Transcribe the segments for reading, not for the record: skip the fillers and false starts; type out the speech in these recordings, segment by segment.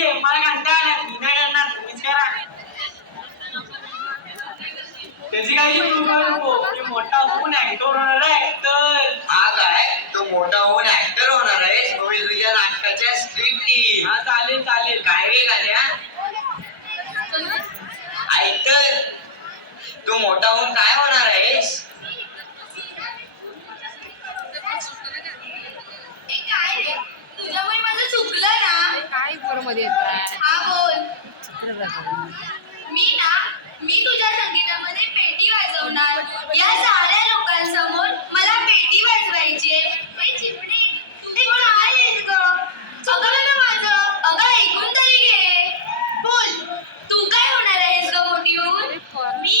दे मला कंटाळा आला मी नाही करणार तुम्हीच करा त्याची काही मोठा होऊन ऍक्टर होणार आहे ऍक्टर हा काय तो मोठा होऊन ऍक्टर होणार आहे मी तुझ्या नाटकाच्या स्क्रिप्ट हा चालेल चालेल काय रे गाड्या ऐक तर तू मोठा होऊन काय होणार आहेस तुझ्यामुळे माझं चुकलं ना काय बरोबर येत हा बोल मी तुझ्या संगीतामध्ये पेटी वाजवणार या साऱ्या लोकांसमोर मला पेटी वाजवायची आहे चिमणे तुम्ही कोण आहेस ग अगं मला माझं अगं ऐकून तरी घे बोल तू काय होणार आहेस ग मोठी होऊन मी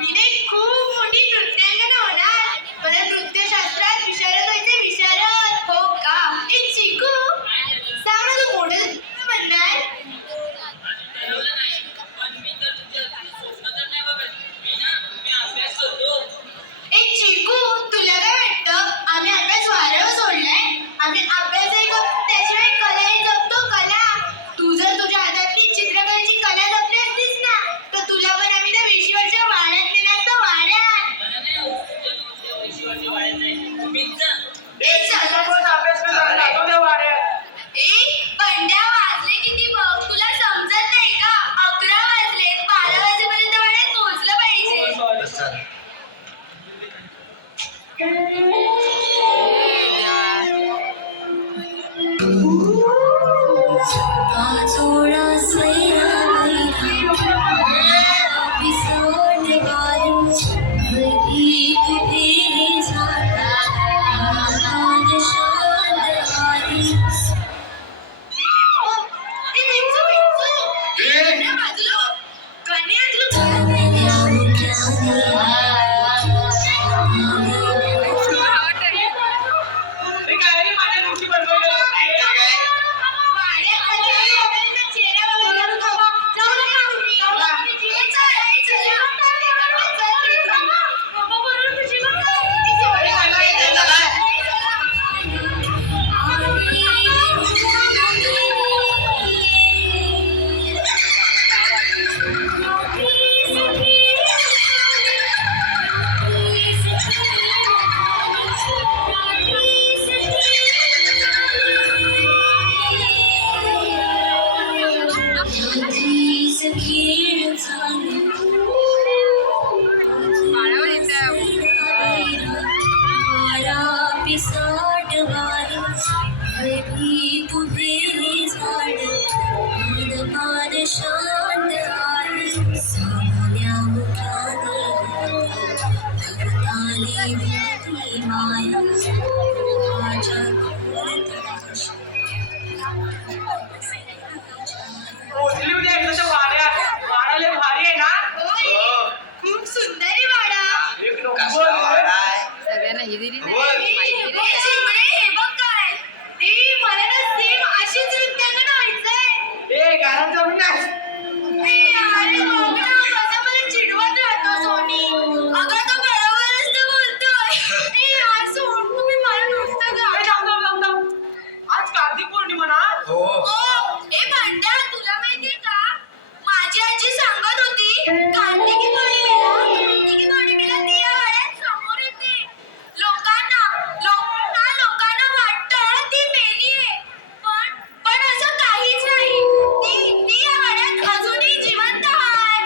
नाही खूप मोठी नृत्यांगना होणार मला नृत्यशास्त्रात विशारद व्हायचे विशारद हो का ए चिकू सांग ना तू मोठं म्हणणार ए चिकू तुला काय वाटतं आम्ही अभ्यास वारं सोडलाय आम्ही अभ्यासही करतो त्याशिवाय कलाही जपतो कला तू जर तुझ्या हातातली चित्रकलेची कला जपली असतीस ना तर तुला पण आम्ही त्या वेशीवरच्या वाड्यात नेलं असतं अभ्यास करतो वाड्यात पंड्या वाजले किती बघ तुला समजत नाही का 11 वाजले 12 वाजेपर्यंत वाड्यात पोहोचलं पाहिजे वाड्याला भारी आहे ना खूप सुंदर आहे वाडा एक कसला वाडा आहे सगळ्यांना ही दिली बोल. माहिती हे चिमणे, हे बघ काय मला ना सेम अशीच नृत्यांगना व्हायचंय ए गाणं जमून नाही अरे बघ ना कसा मला चिडवत राहतो सोनी अगं तो बरोबरच तर बोलतोय यार सोड तुम्ही मला नुसतं गा आज कार्तिक पौर्णिमा ना हो ए भांड्या तुला माहितीये का माझी आजी सांगत होती कार्तिकी पौर्णिमेला ती या वाड्यात समोर येते लोकांना वाटतं ती मेली आहे पण असं काहीच नाही ती या वाड्यात अजूनही जिवंत आहे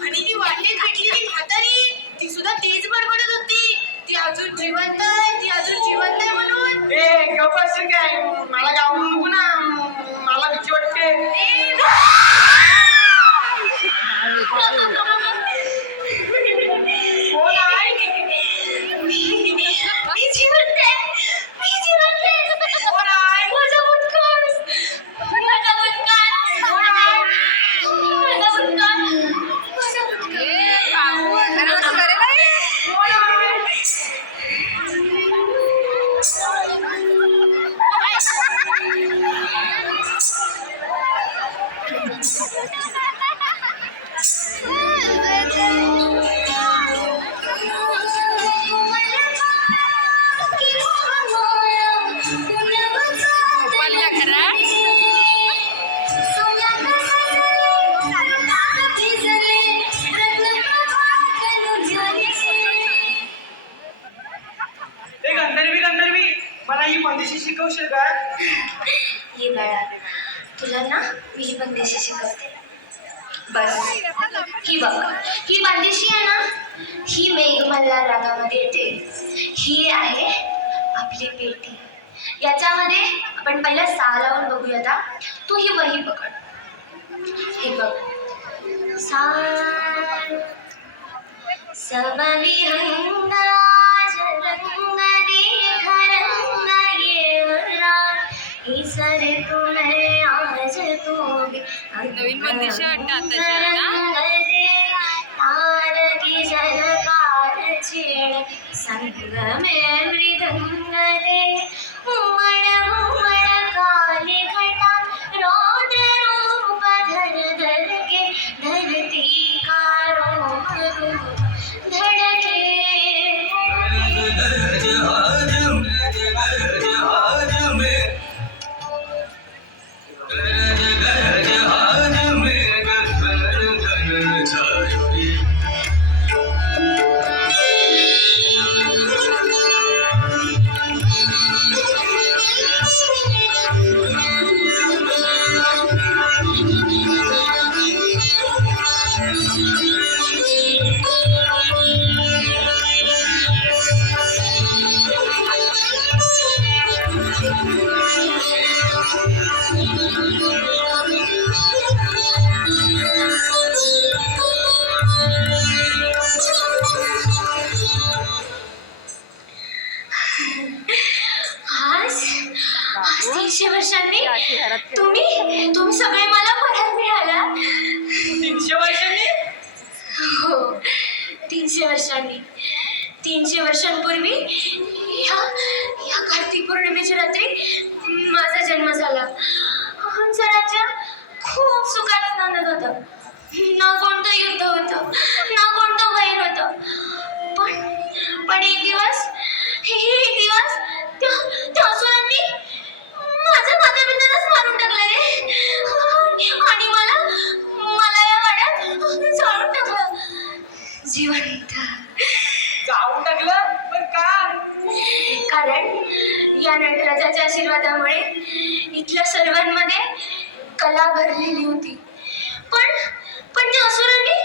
आणि ती वाटेत भेटली ती म्हातारी ती सुद्धा तेच बडबडत होती ती अजून जिवंत आहे म्हणून ए गप्प असेल काय मला गाव नको ना मला भीती वाटते कोण आहे मी जिवंत आहे कोण आहे माझा मुटकास बंदिशी शिकवशील का? ये बाळा, तुला ना मी ही बंदिशी शिकवते. बस, ही बघ, ही बंदिशी आहे ना, ही मेघमल्हार रागामध्ये येते. ही आहे आपली पेटी. याच्यामध्ये आपण पहिला सा लावून बघूया. तू ही वही पकड. हे बघ, सा सबविहंगा जरंग दीर्घ रंग येवला ईसर तुमरे आज तू नवीन बंदिशी वाटतं आताच्या ना. तारकी जलकार छेड संग में मृदंग रे उमड़ उमड़ काली घटा रौद्र रूप धर धर के धरती का रूप धड़के. आज 300 वर्षांनी तुम्ही सगळे मला परत मिळाला. 300 वर्षांनी? हो, 300 वर्षांनी. 300 वर्षांपूर्वी या कार्तिक पौर्णिमेच्या रात्री माझा जन्म झाला. आमचं राज्य खूप सुखात नांदत होतं. ना कोणतं युद्ध होतं, ना कोणतं वैर होतं. पण एक दिवस त्या असुरांनी माझ्या माता-पित्यांनाच मारून टाकलं रे. आणि मला या वाड्यात जाळून टाकलं जिवंत. जाऊन टाकलं? पण का? कारण या नटराजाच्या आशीर्वादामुळे इथल्या सर्वांमध्ये कला भरलेली होती. पण त्या असुरांनी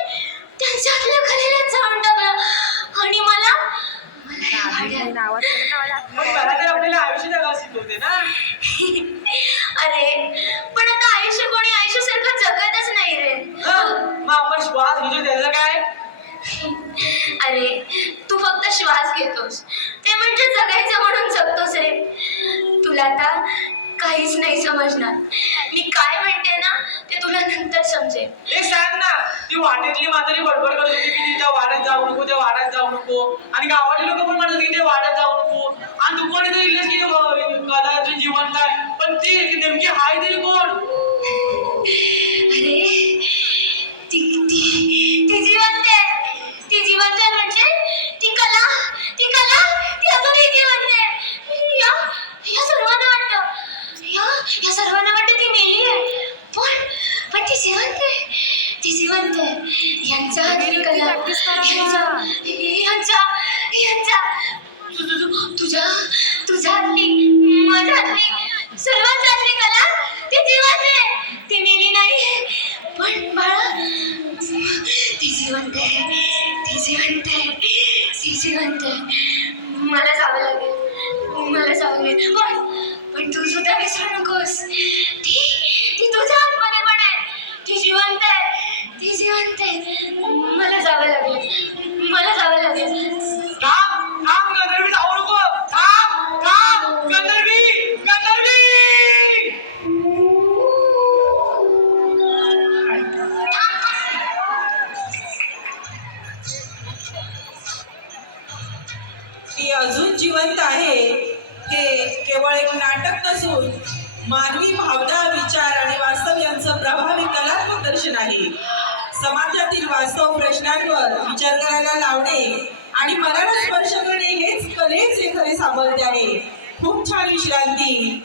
त्यांच्यातल्या कलेला जाळून टाकलं आणि मला या वाड्यात. पण मला तर आपल्याला आयुष्य जगावं शिकवते ना. अरे पण आता आयुष्य कोणी आयुष्यासारखं जगतच नाही रे. मग आपण श्वास घेतो त्याचं काय? अरे तू फक्त श्वास घेतोस, ते म्हणजे जगायचं म्हणून जगतोस रे. तुला आता काहीच नाही समजणार. मी काय म्हणते ना ते तुला नंतर समजेल. एक सांग ना, ती वाटेतली म्हातारी बडबड करत होती की त्या वाड्यात जाऊ नको, त्या वाड्यात जाऊ नको. आणि गावातले लोक पण म्हणत की त्या वाड्यात जाऊ नको. आणि तू कोणी तरी इलेस की कदाचित जिवंत आहे, पण ती नेमकी हाय तरी कोण? अरे ती जिवंत आहे. ती जिवंत आहे म्हणजे ती कला ती अजूनही जिवंत आहे. या सर्वांना वाटतं ती मेली आहे. पण ती जिवंत आहे. यांचा हाती कला, तुझ्या हातली, माझ्या हातली, सर्वांच्या हातली कला ती जिवंत आहे. ती मेली नाही. पण बाळा ती जिवंत आहे. मला जावं लागेल. पण तू सुद्धा विसरू नकोस. ती तुझ्या आतमध्ये पण आहे. ती जिवंत आहे. मला जावं लागेल. थांब गंधर्वी, जाऊ नको. थांब गंधर्वी. ती अजून जिवंत आहे हे केवळ एक नाटक नसून मानवी भावना, विचार आणि वास्तव यांचं प्रभावी कलात्मक दर्शन आहे. समाजातील वास्तव प्रश्नांवर विचार करायला लावणे आणि मनाला स्पर्श करणे हेच कलेचे खरे सामर्थ्य आहे. खूप छान विश्रांती.